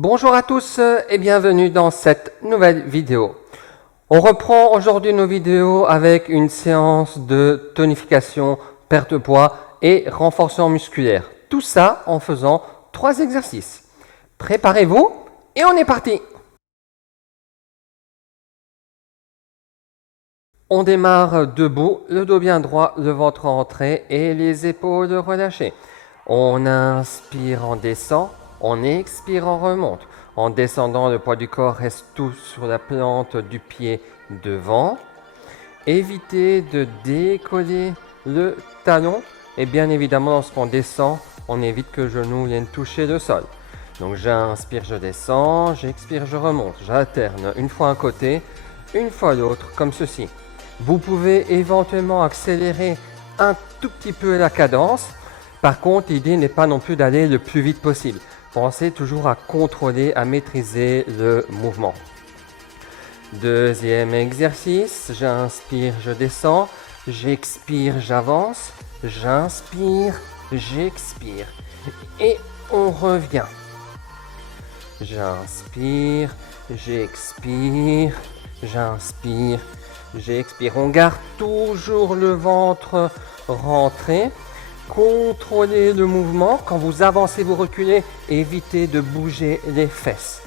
Bonjour à tous et bienvenue dans cette nouvelle vidéo. On reprend aujourd'hui nos vidéos avec une séance de tonification, perte de poids et renforcement musculaire. Tout ça en faisant 3 exercices. Préparez-vous et on est parti! On démarre debout, le dos bien droit, le ventre rentré et les épaules relâchées. On inspire, on descend, on expire, on remonte. En descendant, le poids du corps reste tout sur la plante du pied devant. Évitez de décoller le talon et bien évidemment lorsqu'on descend, on évite que le genou vienne toucher le sol. Donc j'inspire, je descends, j'expire, je remonte. J'alterne une fois un côté, une fois l'autre, comme ceci. Vous pouvez éventuellement accélérer un tout petit peu la cadence. Par contre, l'idée n'est pas non plus d'aller le plus vite possible. Pensez toujours à contrôler, à maîtriser le mouvement. Deuxième exercice, j'inspire, je descends, j'expire, j'avance, j'inspire, j'expire et on revient. J'inspire, j'expire, j'inspire, j'expire. On garde toujours le ventre rentré. Contrôlez le mouvement. Quand vous avancez, vous reculez. Évitez de bouger les fesses.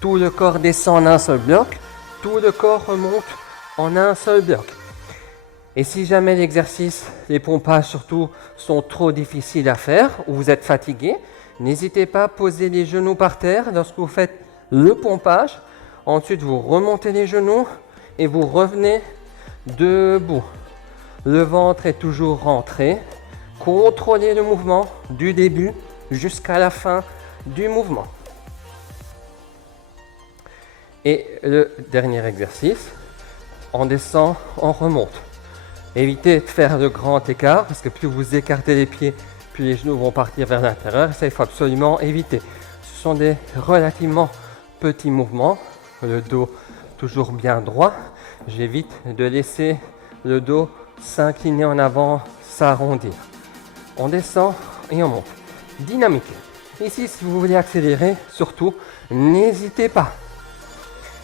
Tout le corps descend en un seul bloc. Tout le corps remonte en un seul bloc. Et si jamais l'exercice, les pompages surtout, sont trop difficiles à faire ou vous êtes fatigué, n'hésitez pas à poser les genoux par terre lorsque vous faites le pompage. Ensuite, vous remontez les genoux et vous revenez debout. Le ventre est toujours rentré. Contrôlez le mouvement du début jusqu'à la fin du mouvement. Et le dernier exercice, on descend, on remonte. Évitez de faire de grands écarts parce que plus vous écartez les pieds, plus les genoux vont partir vers l'intérieur. Ça, il faut absolument éviter. Ce sont des relativement petits mouvements. Le dos toujours bien droit. J'évite de laisser le dos s'incliner en avant, s'arrondir. On descend et on monte. Dynamique. Ici, si vous voulez accélérer, surtout, n'hésitez pas.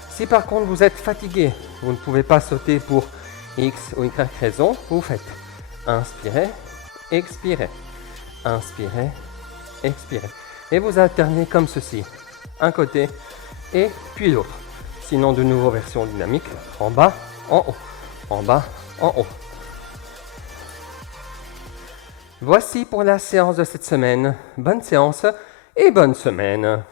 Si par contre vous êtes fatigué, vous ne pouvez pas sauter pour X ou Y raison, vous faites inspirez, expirez, inspirez, expirez. Et vous alternez comme ceci, un côté et puis l'autre. Sinon, de nouveau, version dynamique, en bas, en haut, en bas, en haut. Voici pour la séance de cette semaine. Bonne séance et bonne semaine.